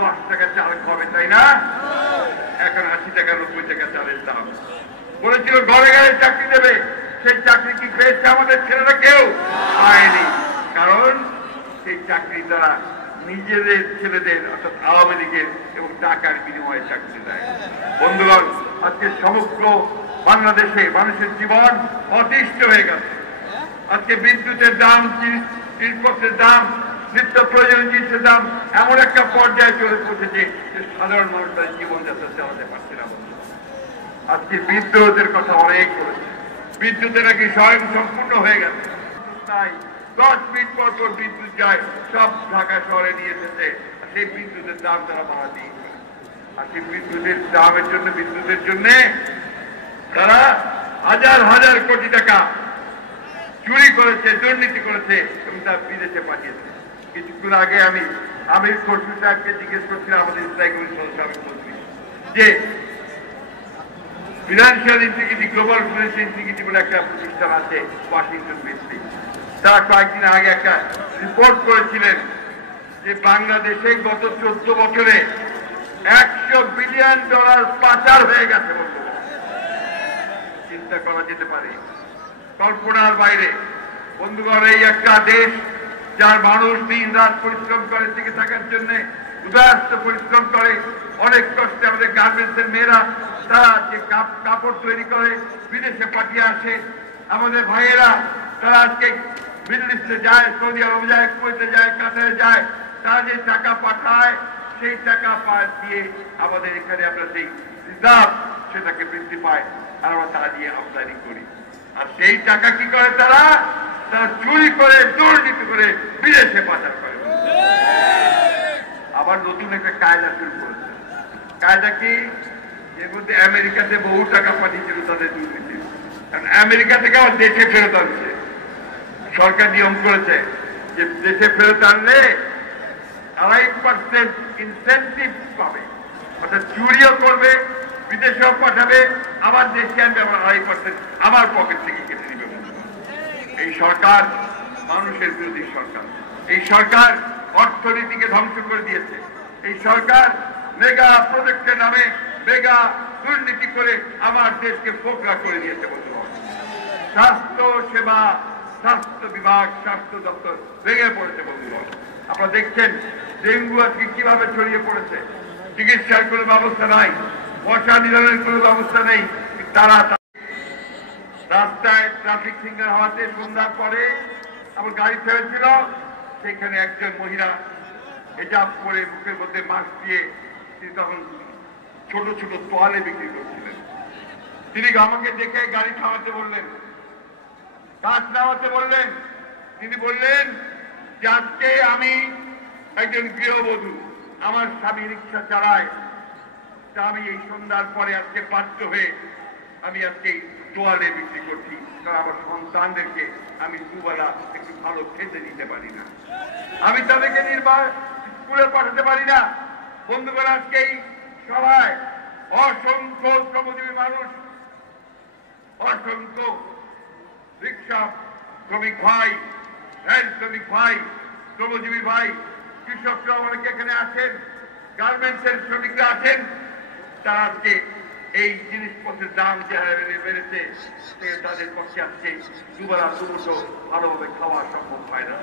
10 টাকা চাল খাবে, তাই না? এখন 80 টাকা 90 টাকা চালের দাম। বলেছিল ঘরে ঘরে চাকরি দেবে, সেই চাকরি কি পেয়েছে আমাদের ছেলেরা? কেউ পায়নি। কারণ সেই চাকরি তারা নিজেদের ছেলেদের অর্থাৎ আওয়ামী লীগের এবং টাকার বিনিময়ে চাকরি দেয়। বন্ধুগণ, আজকে সমগ্র বাংলাদেশে মানুষের জীবন অতিষ্ঠ হয়ে গেছে। আজকে বিদ্যুতের দাম, জিনিসপত্রের দাম, নিত্য প্রয়োজনীয় জিনিসের দাম এমন একটা পর্যায়ে চলে পৌঁছেছে যে সাধারণ মানুষ তাদের জীবনযাত্রা চালাতে পারছে না। আজকে বিদ্যুতের কথা অনেক বলেছে, বিদ্যুতের নাকি স্বয়ং সম্পূর্ণ হয়ে গেছে। তাই 10 মিনিট পর পর বিদ্যুৎ যায়, সব ঢাকা শহরে নিয়ে এসেছে। সেই বিদ্যুতের দাম তারা বাড়াতেই পারে। আর সেই বিদ্যুতের দামের জন্য, বিদ্যুতের জন্য তারা হাজার হাজার কোটি টাকা চুরি করেছে, দুর্নীতি করেছে এবং তা বিদেশে পাঠিয়েছে। কিছুক্ষণ আগে আমি আমির খসরু সাহেবকে জিজ্ঞেস করছিলাম, আমাদের ইসলামী কমিশন সাবেক মন্ত্রী, যে financial integrity, global financial integrity বলে একটা প্রতিষ্ঠান আছে ওয়াশিংটন ডিসি, তারা কয়েকদিন আগে একটা রিপোর্ট করেছিলেন যে বাংলাদেশে গত 14 বছরে $100 বিলিয়ন পাচার হয়ে গেছে। চিন্তা করা যেতে পারে, কল্পনার বাইরে। বন্ধুগণ, এই একটা দেশ যার মানুষ দিন রাত পরিশ্রম করে টিকে থাকার জন্য, উদাস্ত পরিশ্রম করে, অনেক কষ্টে আমাদের গার্মেন্টসের মেয়েরা তারা যে কাপড় তৈরি করে বিদেশে পাঠিয়ে আসে। আমাদের ভাইয়েরা তারা আজকে মিডল ইস্টে যায়, সৌদি আরব যায়, কুয়েতে যায়, কাতারে যায়, তারা যে টাকা পাঠায় সেই টাকা দিয়ে আমাদের এখানে আমরা সেই রিজার্ভ সেটাকে বৃদ্ধি পায়, আর আমরা তা দিয়ে আমদানি করি। আর সেই টাকা কি করে তারা? তারা চুরি করে, দুর্নীতি করে বিদেশে পাচার করে। আবার নতুন একটা কায়দা শুরু করেছে। কায়দা কি? এর মধ্যে আমেরিকাতে বহু টাকা পাঠিয়েছিল তাদের দুর্নীতি, কারণ আমেরিকা থেকে আবার দেশে ফেরত আনছে। সরকার নিয়ম করেছে যে দেশে ফেরত আনলে 2.5% ইনসেন্টিভ পাবে, অর্থাৎ চুরিও করবে, বিদেশেও পাঠাবে, আবার দেশে আনবে, আবার 2.5% আমার পকেট থেকে কেটে নিবে। এই সরকার মানুষের বিরোধী সরকার। এই সরকার অর্থনীতিকে ধ্বংস করে দিয়েছে। এই সরকার মেগা প্রজেক্টের নামে মেগা দুর্নীতি করে আমার দেশকে ফোকরা করে দিয়েছে। বন্ধুগণ, স্বাস্থ্য সেবা, স্বাস্থ্য বিভাগ, স্বাস্থ্য দপ্তর ভেঙে পড়েছে। বন্ধুগণ, আপনারা দেখছেন ডেঙ্গু আজকে কিভাবে ছড়িয়ে পড়েছে। চিকিৎসার কোনো ব্যবস্থা নাই, মশা নিধনের কোনো ব্যবস্থা নেই। তারা রাস্তায় ট্রাফিক সিগন্যাল হওয়াতে সন্ধ্যার পরে আমার গাড়ি ফেলেছিল, সেখানে একজন মহিলা হিজাব পরে মুখের মধ্যে মাস্ক দিয়ে তিনি তখন ছোট ছোট তোয়ালে বিক্রি করছিলেন। তিনি আমাকে দেখে গাড়ি থামাতে বললেন, কাজ নামাতে বললেন। তিনি বললেন যে আজকে আমি একজন গৃহবধূ, আমার স্বামী রিক্সা চালায়, তা আমি এই সন্ধ্যার পরে আজকে বাধ্য হয়ে আমি আজকে তোয়ালে বিক্রি করছি, কারণ আমার সন্তানদেরকে আমি দুবেলা একটু ভালো খেতে দিতে পারি না, আমি তাদেরকে স্কুলে পাঠাতে পারি না। বন্ধুগণ, আজকে এই সভায় অসংখ্য শ্রমজীবী মানুষ, অসংখ্য রিক্সা শ্রমিক ভাই, রেল শ্রমিক ভাই, শ্রমজীবী ভাই, কৃষকরা অনেকে এখানে আছেন, গার্মেন্টসের শ্রমিকরা আছেন, তারা আজকে এই জিনিসপত্রের দাম যে হারে বেড়েছে তাদের পক্ষে আজকে দুবেলা দুমুঠো ভালোভাবে খাওয়া সম্ভব হয় না।